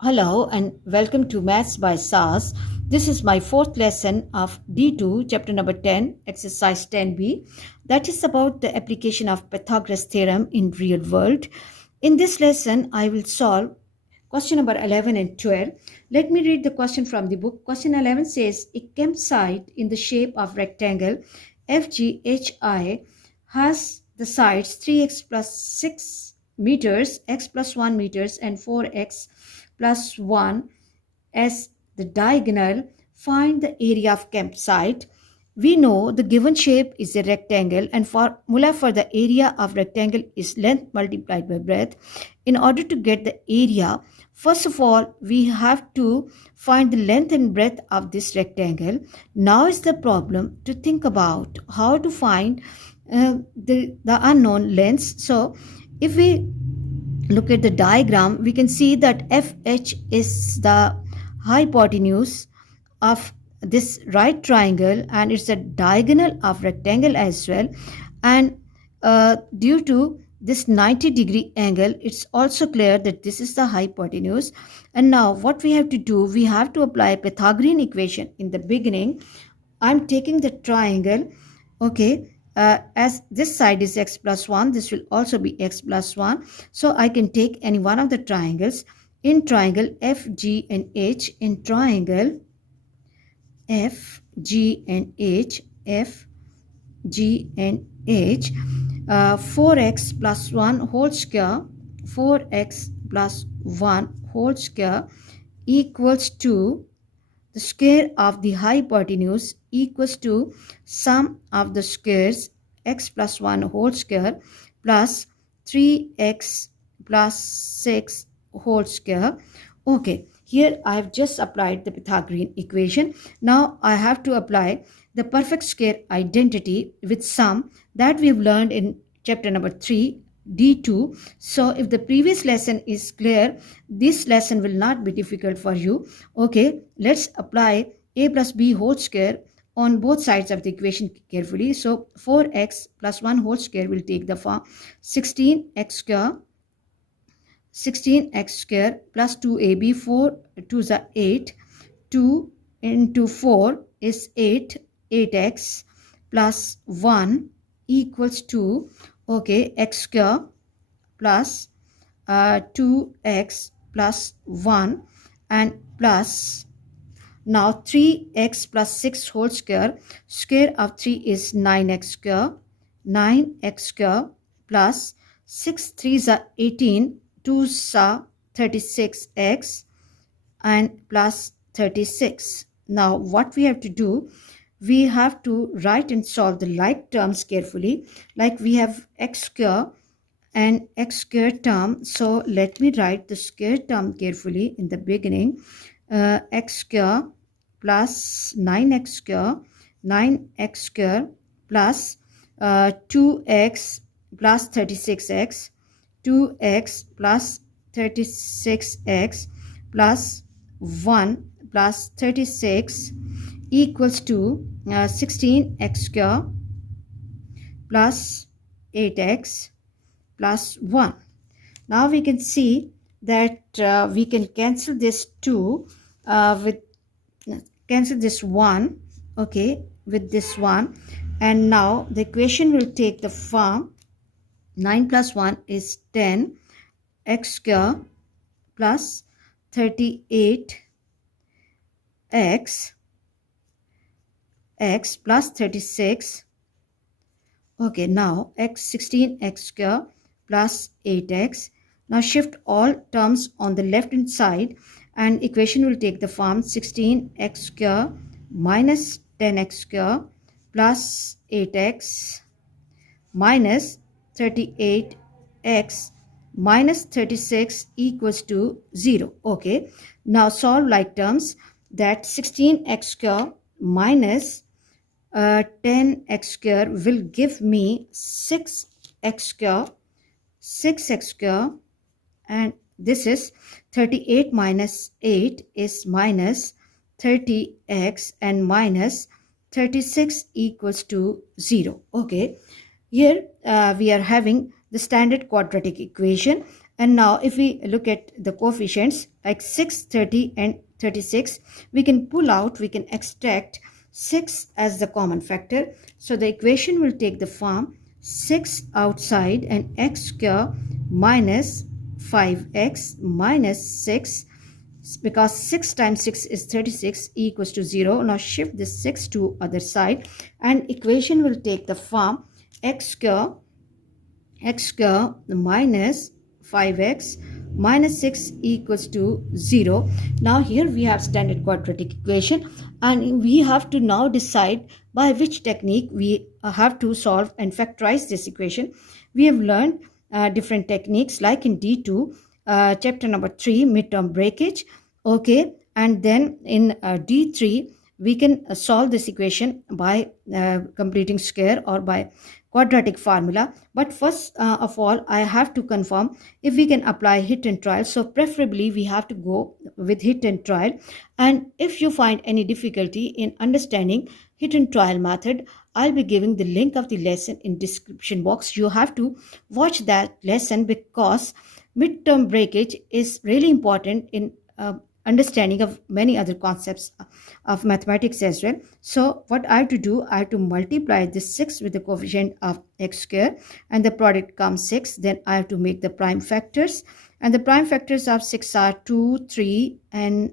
Hello and welcome to Maths by SAS. This is my fourth lesson of D2, chapter number 10, exercise 10b. That is about the application of Pythagoras Theorem in real world. In this lesson, I will solve question number 11 and 12. Let me read the question from the book. Question 11 says, a campsite in the shape of rectangle FGHI has the sides 3x plus 6 meters, x plus 1 meters, and 4x plus 1 as the diagonal. Find the area of campsite. We know the given shape is a rectangle and formula for the area of rectangle is length multiplied by breadth. In order to get the area, first of all, we have to find the length and breadth of this rectangle. Now is the problem to think about how to find the unknown lengths. So if we look at the diagram, we can see that FH is the hypotenuse of this right triangle and it's a diagonal of rectangle as well. And due to this 90-degree angle, it's also clear that this is the hypotenuse. And now what we have to do, we have to apply Pythagorean equation in the beginning. I'm taking the triangle, okay, as this side is x plus 1, this will also be x plus 1. So I can take any one of the triangles. In triangle F, G and H, in triangle F, G and H, F, G and H, 4x plus 1 whole square, 4x plus 1 whole square equals to the square of the hypotenuse equals to sum of the squares x plus 1 whole square plus 3x plus 6 whole square. Okay, here I have just applied the Pythagorean equation. Now I have to apply the perfect square identity with sum that we've learned in chapter number 3, D2. So if the previous lesson is clear, this lesson will not be difficult for you. Okay, let's apply a plus b whole square on both sides of the equation carefully. So 4x plus 1 whole square will take the form 16x square plus 2ab, 4 2s are 8, 2 into 4 is 8, 8x plus 1 equals to, okay, x square plus 2x plus 1 and plus, now 3x plus 6 whole square, square of 3 is 9x square, 9x square plus 6 3s are 18, 2s are 36x and plus 36. Now what we have to do, we have to write and solve the like terms carefully. Like we have x square and x square term. So let me write the square term carefully in the beginning. X square plus 9x square, 9x square plus 2x plus 36x, 2x plus 36x plus 1 plus 36 equals to 16x square plus 8x plus 1. Now we can see that we can cancel this 2 with cancel this 1, okay, with this 1, and now the equation will take the form 9 plus 1 is 10 x square plus 38 x plus 36. Okay, now x 16x square plus 8x. Now shift all terms on the left hand side and equation will take the form 16x square minus 10x square plus 8x minus 38x minus 36 equals to 0. Okay, now solve like terms. That 16x square minus 10x square will give me 6x square, 6x square, and this is 38 minus 8 is minus 30x and minus 36 equals to 0. Okay, here we are having the standard quadratic equation And now if we look at the coefficients like 6, 30 and 36, we can extract 6 as the common factor. So the equation will take the form 6 outside and x square minus 5x minus 6, because 6 times 6 is 36 equals to 0. Now shift this 6 to other side and equation will take the form x square minus 5x minus 6 equals to 0. Now here we have standard quadratic equation, and we have to now decide by which technique we have to solve and factorize this equation. We have learned different techniques like in D2 chapter number 3, midterm breakage. Okay, and then in D3 we can solve this equation by completing square or by quadratic formula. But first of all, I have to confirm if we can apply hit and trial. So preferably we have to go with hit and trial. And if you find any difficulty in understanding hit and trial method, I'll be giving the link of the lesson in description box. You have to watch that lesson because midterm breakage is really important in understanding of many other concepts of mathematics as well. So what I have to do, I have to multiply this 6 with the coefficient of x square and the product comes 6. Then I have to make the prime factors, and the prime factors of 6 are 2, 3 and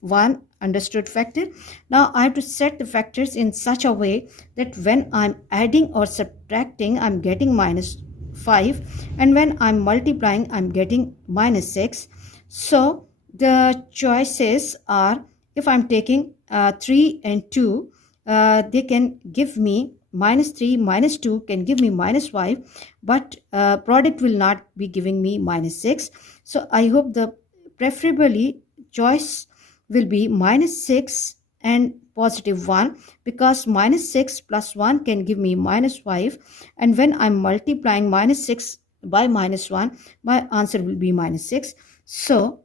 1 understood factor. Now I have to set the factors in such a way that when I'm adding or subtracting, I'm getting minus 5, and when I'm multiplying, I'm getting minus 6. So the choices are, if I'm taking 3 and 2, they can give me minus 3, minus 2 can give me minus 5, but product will not be giving me minus 6. So I hope the preferably choice will be minus 6 and positive 1, because minus 6 plus 1 can give me minus 5, and when I'm multiplying minus 6 by minus 1, my answer will be minus 6. So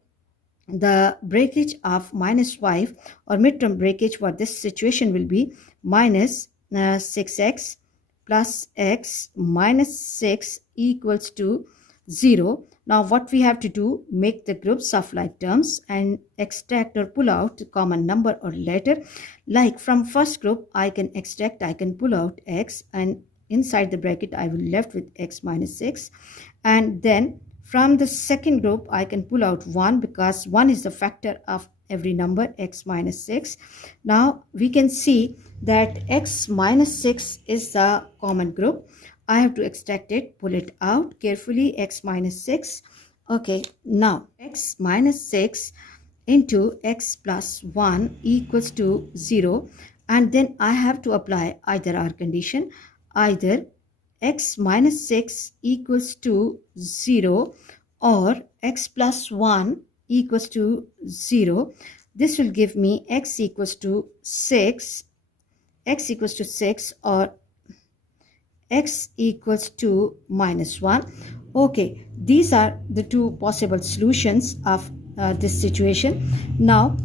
the breakage of minus 5 or midterm breakage for this situation will be minus 6x plus x minus 6 equals to 0. Now what we have to do, make the groups of like terms and extract or pull out the common number or letter. Like from first group I can pull out x, and inside the bracket I will left with x minus 6, and then from the second group, I can pull out 1 because 1 is the factor of every number, x minus 6. Now we can see that x minus 6 is the common group. I have to extract it, pull it out carefully, x minus 6. Okay, now x minus 6 into x plus 1 equals to 0. And then I have to apply either our condition, either x minus 6 equals to 0 or x plus 1 equals to 0. This will give me x equals to 6 or x equals to minus 1. Okay, these are the two possible solutions of this situation. Now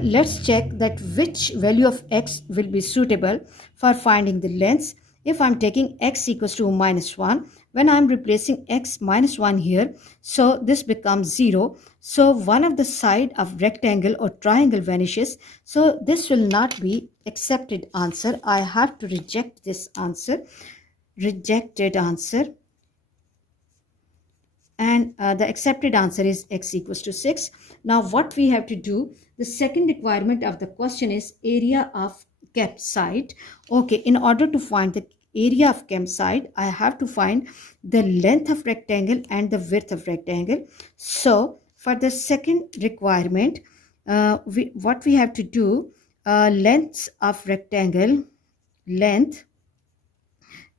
let's check that which value of x will be suitable for finding the lengths. If I'm taking x equals to minus 1, when I'm replacing x minus 1 here, so this becomes 0. So one of the side of rectangle or triangle vanishes. So this will not be accepted answer. I have to reject this answer, rejected answer. And the accepted answer is x equals to 6. Now what we have to do, the second requirement of the question is area of campsite. Okay, in order to find the area of campsite, I have to find the length of rectangle and the width of rectangle. So for the second requirement, what we have to do, length of rectangle, length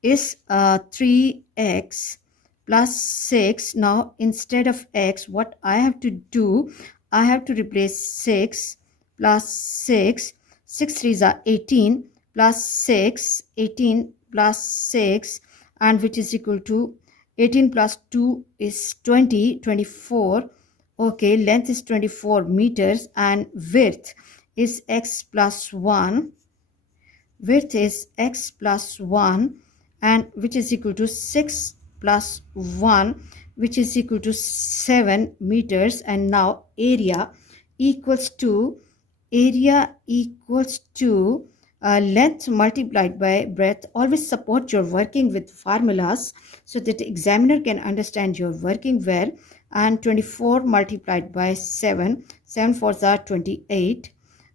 is 3x plus 6. Now instead of x, what I have to do, I have to replace 6 plus 6. 6 3s are 18 plus 6, 18 plus 6, and which is equal to 18 plus 2 is 20, 24. Okay, length is 24 meters and width is x plus 1. Width is x plus 1, and which is equal to 6 plus 1, which is equal to 7 meters, and now area equals to length multiplied by breadth. Always support your working with formulas so that the examiner can understand your working well. And 24 multiplied by 7, 7 4s are 28,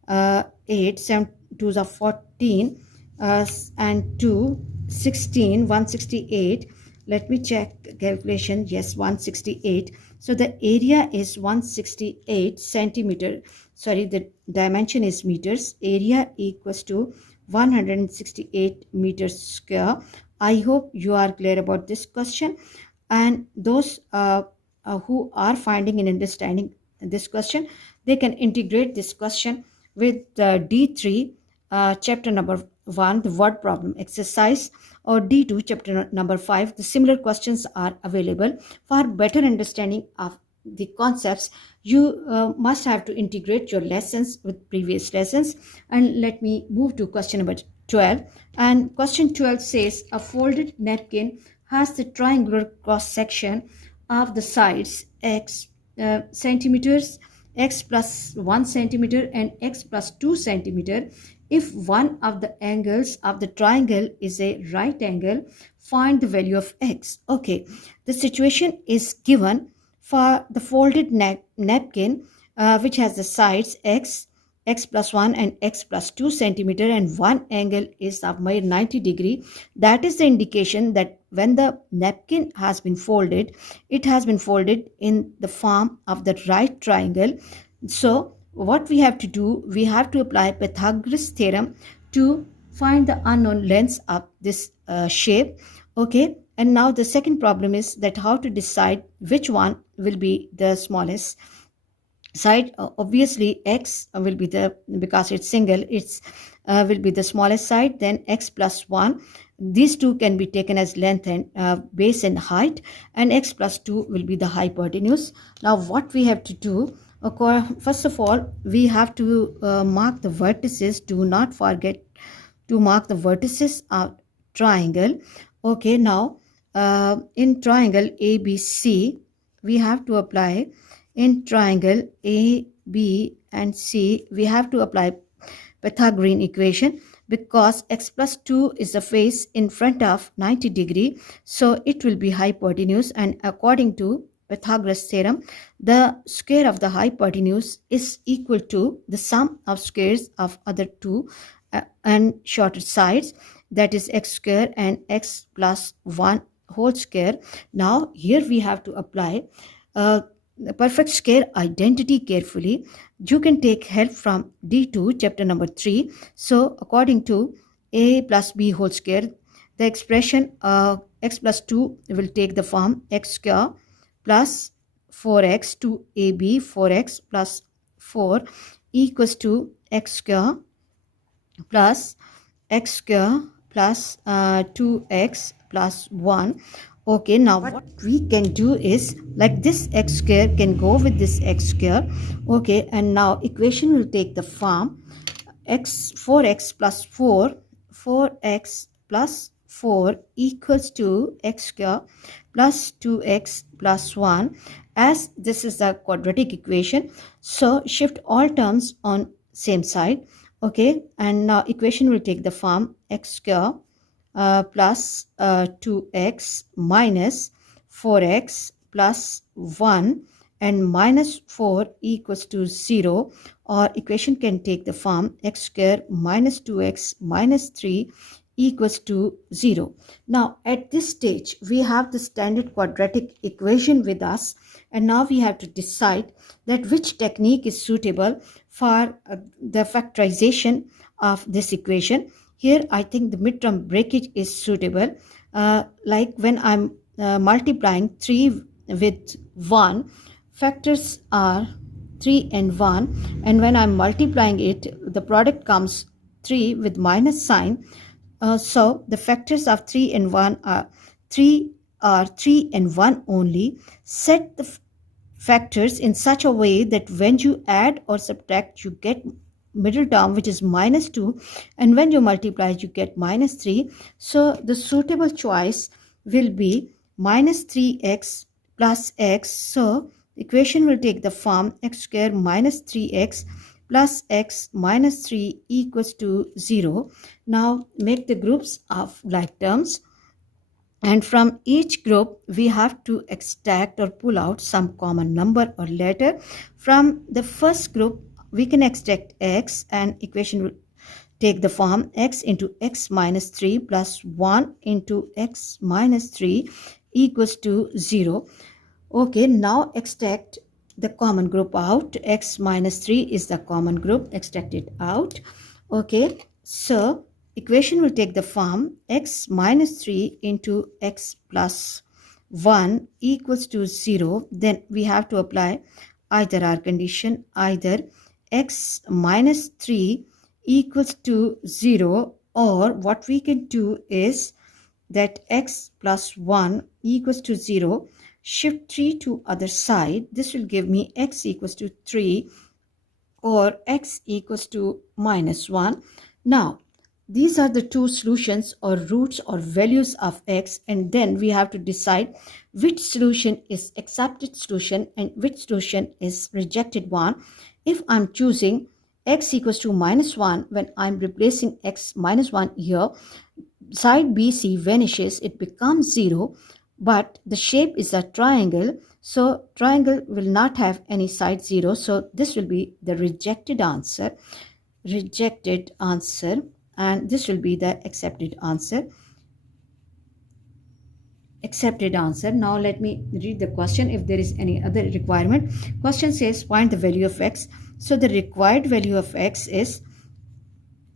8, 7 2s are 14, and 2, 16, 168. Let me check calculation. Yes, 168. So the area is 168 centimeter. Sorry, the dimension is meters. Area equals to 168 meters square. I hope you are clear about this question. And those who are finding and understanding this question, they can integrate this question with D3 chapter number 1, the word problem exercise, or D2 chapter number 5. The similar questions are available. For better understanding of the concepts, you must have to integrate your lessons with previous lessons. And let me move to question number 12. And question 12 says a folded napkin has the triangular cross section of the sides x centimeters, x plus 1 centimeter, and x plus 2 centimeter. If one of the angles of the triangle is a right angle, find the value of x. Okay, the situation is given for the folded napkin which has the sides x, x plus 1 and x plus 2 centimeter, and one angle is of 90 degree. That is the indication that when the napkin has been folded, it has been folded in the form of the right triangle. So what we have to do, we have to apply Pythagoras theorem to find the unknown lengths of this shape. Okay, and now the second problem is that how to decide which one will be the smallest side. Obviously x will be the, because it's single, it's will be the smallest side. Then x plus 1, these two can be taken as length and base and height, and x plus 2 will be the hypotenuse. Now what we have to do, first of all, we have to mark the vertices. Do not forget to mark the vertices of triangle. Okay, now in triangle ABC, we have to apply, in triangle A, B, and C, we have to apply Pythagorean equation, because x plus 2 is the face in front of 90 degree, so it will be hypotenuse. And according to Pythagoras theorem, the square of the hypotenuse is equal to the sum of squares of other two and shorter sides, that is x square and x plus 1 whole square. Now here we have to apply the perfect square identity carefully. You can take help from D2 chapter number 3. So according to a plus b whole square, the expression x plus 2 will take the form x square plus 4x to ab 4x plus 4 equals to x square plus x square plus 2x plus 1. Okay, now what we can do is, like, this x square can go with this x square. Okay, and now equation will take the form x 4x plus 4, 4x plus 4 equals to x square plus 2x plus 1. As this is a quadratic equation, so shift all terms on same side. Okay, and now equation will take the form x square plus 2x minus 4x plus 1 and minus 4 equals to 0, or equation can take the form x square minus 2x minus 3 equals to 0. Now at this stage we have the standard quadratic equation with us, and now we have to decide that which technique is suitable for the factorization of this equation. Here I think the midterm breakage is suitable. Like when I'm multiplying 3 with 1, factors are 3 and 1, and when I'm multiplying it, the product comes 3 with minus sign. So the factors of 3 and 1 are 3 and 1 only. Set the factors in such a way that when you add or subtract, you get middle term, which is minus 2, and when you multiply, you get minus 3. So the suitable choice will be minus 3x plus x. So the equation will take the form x square minus 3x plus x minus 3 equals to 0. Now make the groups of like terms. And from each group, we have to extract or pull out some common number or letter. From the first group, we can extract x, and equation will take the form x into x minus 3 plus 1 into x minus 3 equals to 0. Okay, now extract the common group out. X minus 3 is the common group. Extract it out. Okay, so equation will take the form x minus 3 into x plus 1 equals to 0. Then we have to apply either our condition, either x minus 3 equals to 0, or what we can do is that x plus 1 equals to 0, shift 3 to other side. This will give me x equals to 3 or x equals to minus 1. Now these are the two solutions or roots or values of x, and then we have to decide which solution is accepted solution and which solution is rejected one. If I'm choosing x equals to minus 1, when I'm replacing x minus 1 here, side BC vanishes, it becomes 0, but the shape is a triangle, so triangle will not have any side 0, so this will be the rejected answer, and this will be the accepted answer. Now let me read the question if there is any other requirement. Question says find the value of x. So the required value of x is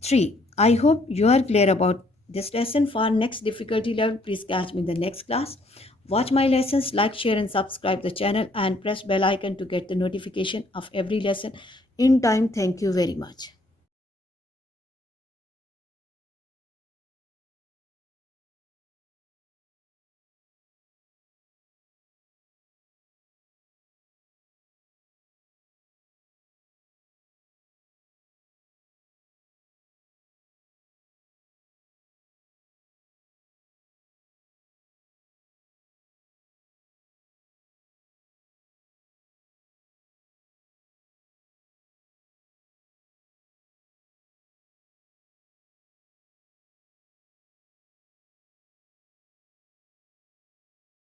3. I hope you are clear about this lesson. For next difficulty level, please catch me in the next class. Watch my lessons, like, share and subscribe the channel, and press bell icon to get the notification of every lesson in time. Thank you very much.